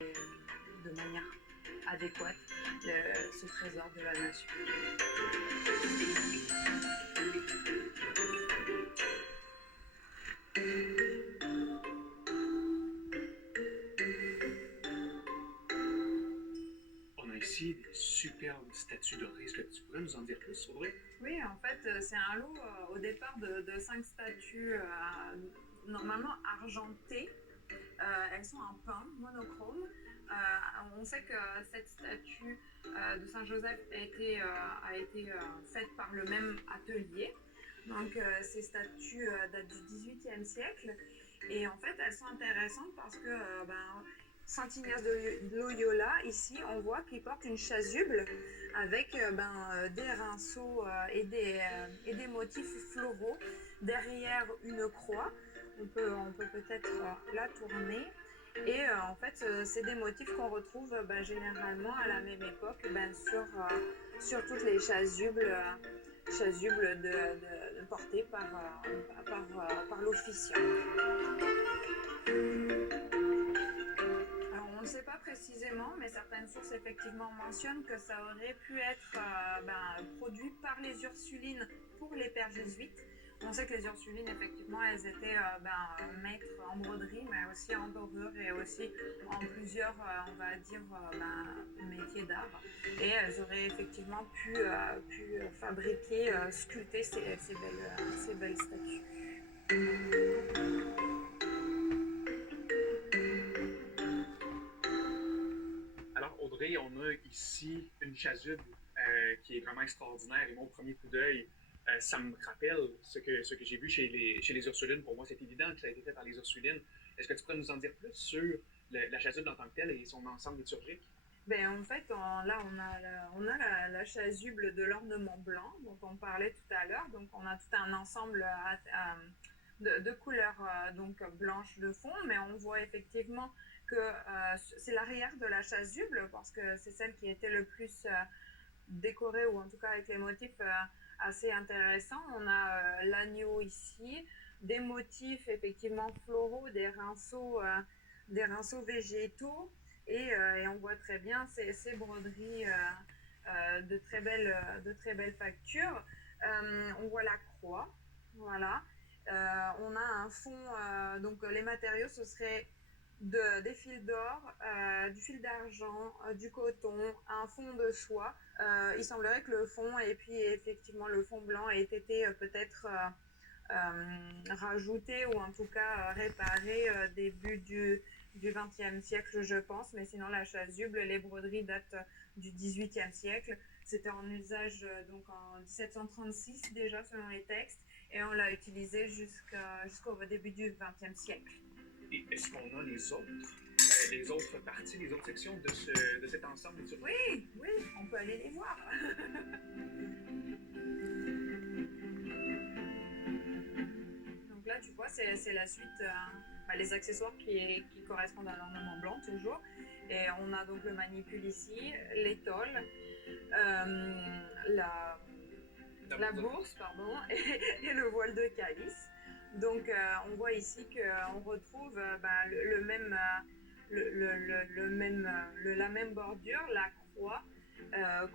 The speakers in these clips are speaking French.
de manière adéquate ce trésor de la nation. On a ici des superbes statues dorées. Est-ce que tu pourrais nous en dire plus, Audrey? Oui, en fait, c'est un lot au départ de 5 statues normalement argentées. Elles sont en pain monochrome. On sait que cette statue de Saint-Joseph a été faite par le même atelier. Donc ces statues datent du XVIIIe siècle. Et en fait, elles sont intéressantes parce que Saint Ignace de Loyola, ici, on voit qu'il porte une chasuble avec des rinceaux et des motifs floraux. Derrière une croix, on peut peut-être la tourner. Et en fait, c'est des motifs qu'on retrouve généralement à la même époque sur toutes les chasubles portées par l'officiant. Alors, on ne sait pas précisément, mais certaines sources effectivement mentionnent que ça aurait pu être produit par les Ursulines pour les pères jésuites. On sait que les Ursulines, effectivement, elles étaient maîtres en broderie, mais aussi en dorure et aussi en plusieurs, on va dire, métiers d'art. Et elles auraient effectivement pu fabriquer, sculpter ces belles statues. Alors, Audrey, on a ici une chasuble qui est vraiment extraordinaire. Et mon premier coup d'œil, ça me rappelle ce que j'ai vu chez les Ursulines. Pour moi, c'est évident que ça a été fait par les Ursulines. Est-ce que tu pourrais nous en dire plus sur la chasuble en tant que telle et son ensemble liturgique? En fait, on a la chasuble de l'ornement blanc, dont on parlait tout à l'heure. Donc, on a tout un ensemble de couleurs blanches de fond, mais on voit effectivement que c'est l'arrière de la chasuble, parce que c'est celle qui était le plus décorée, ou en tout cas avec les motifs assez intéressants. On a l'agneau ici, des motifs effectivement floraux, des rinceaux végétaux, et on voit très bien ces broderies de très belles factures. On voit la croix, voilà. On a un fond, donc les matériaux, ce serait des fils d'or, du fil d'argent, du coton, un fond de soie. Il semblerait que le fond, et puis effectivement le fond blanc, ait été peut-être rajouté, ou en tout cas réparé début du XXe siècle, je pense. Mais sinon, la chasuble, les broderies datent du XVIIIe siècle. C'était en usage donc en 1736 déjà, selon les textes, et on l'a utilisé jusqu'au début du XXe siècle. Et est-ce qu'on a les autres parties, les autres sections de cet ensemble liturgique? Oui, oui, on peut aller les voir. Donc là, tu vois, c'est la suite, les accessoires qui correspondent à l'ornement blanc, toujours. Et on a donc le manipule ici, l'étole, la bourse, pardon, et le voile de calice. Donc on voit ici qu'on retrouve la même bordure, la croix,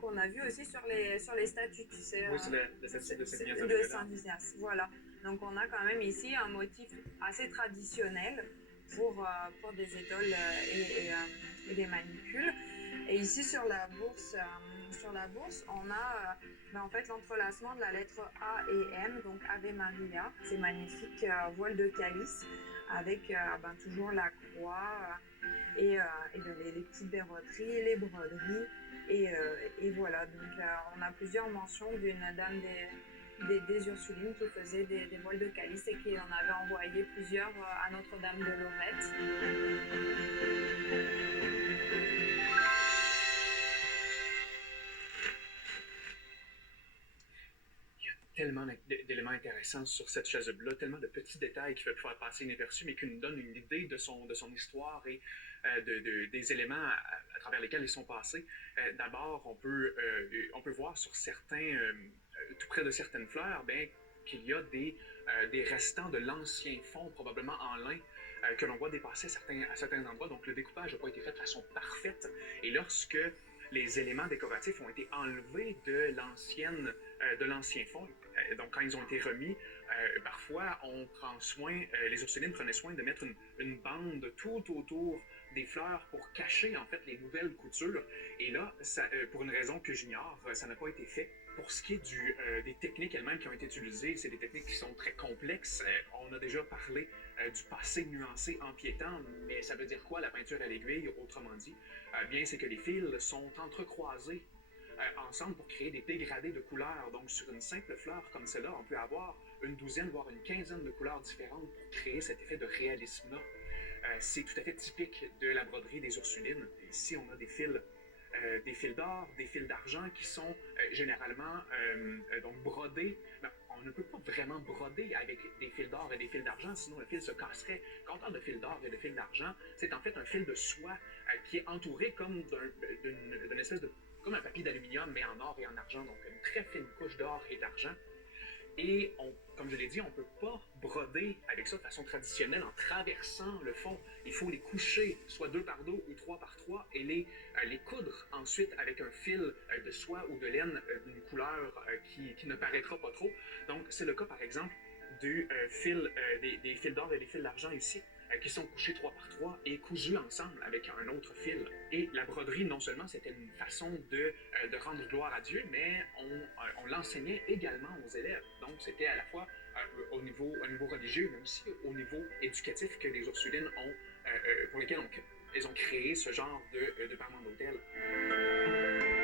qu'on a vu aussi sur les statues, tu sais. Oui, c'est la statue de Saint-Ignace. Voilà. Donc on a quand même ici un motif assez traditionnel pour des étoles et des manipules. Et ici sur la bourse, on a en fait l'entrelacement de la lettre A et M, donc Ave Maria, ces magnifiques voiles de calice avec toujours la croix et les petites verroteries, les broderies, et voilà. Donc on a plusieurs mentions d'une dame des Ursulines qui faisait des voiles de calice et qui en avait envoyé plusieurs à Notre-Dame de Lorette. Tellement d'éléments intéressants sur cette chasuble-là, tellement de petits détails qui peuvent faire passer inaperçus, mais qui nous donnent une idée de son histoire et des éléments à travers lesquels ils sont passés. D'abord, on peut voir sur certains, tout près de certaines fleurs, qu'il y a des restants de l'ancien fond, probablement en lin, que l'on voit dépasser à certains endroits. Donc, le découpage n'a pas été fait de façon parfaite. Et lorsque les éléments décoratifs ont été enlevés de l'ancien fond, donc quand ils ont été remis, parfois on prend soin, les Ursulines prenaient soin de mettre une bande tout autour des fleurs pour cacher en fait les nouvelles coutures. Et là, pour une raison que j'ignore, ça n'a pas été fait. Pour ce qui est des techniques elles-mêmes qui ont été utilisées, c'est des techniques qui sont très complexes. On a déjà parlé du passé nuancé empiétant, mais ça veut dire quoi la peinture à l'aiguille, autrement dit? Bien, c'est que les fils sont entrecroisés ensemble pour créer des dégradés de couleurs. Donc, sur une simple fleur comme celle-là, on peut avoir une douzaine, voire une quinzaine de couleurs différentes pour créer cet effet de réalisme-là. C'est tout à fait typique de la broderie des Ursulines. Ici, on a des fils d'or, des fils d'argent qui sont généralement donc brodés. Mais on ne peut pas vraiment broder avec des fils d'or et des fils d'argent, sinon le fil se casserait. Quand on parle de fil d'or et de fil d'argent, c'est en fait un fil de soie qui est entouré comme d'une espèce de comme un papier d'aluminium, mais en or et en argent, donc une très fine couche d'or et d'argent. Et comme je l'ai dit, on ne peut pas broder avec ça de façon traditionnelle en traversant le fond. Il faut les coucher, soit 2 par 2 ou 3 par 3, et les coudre ensuite avec un fil de soie ou de laine d'une couleur qui ne paraîtra pas trop. Donc, c'est le cas, par exemple, des fils d'or et des fils d'argent ici, qui sont couchés 3 par 3 et cousus ensemble avec un autre fil. Et la broderie, non seulement c'était une façon de rendre gloire à Dieu, mais on l'enseignait également aux élèves. Donc c'était à la fois au niveau religieux, mais aussi au niveau éducatif que les Ursulines pour lesquelles elles ont créé ce genre de parement d'hôtel.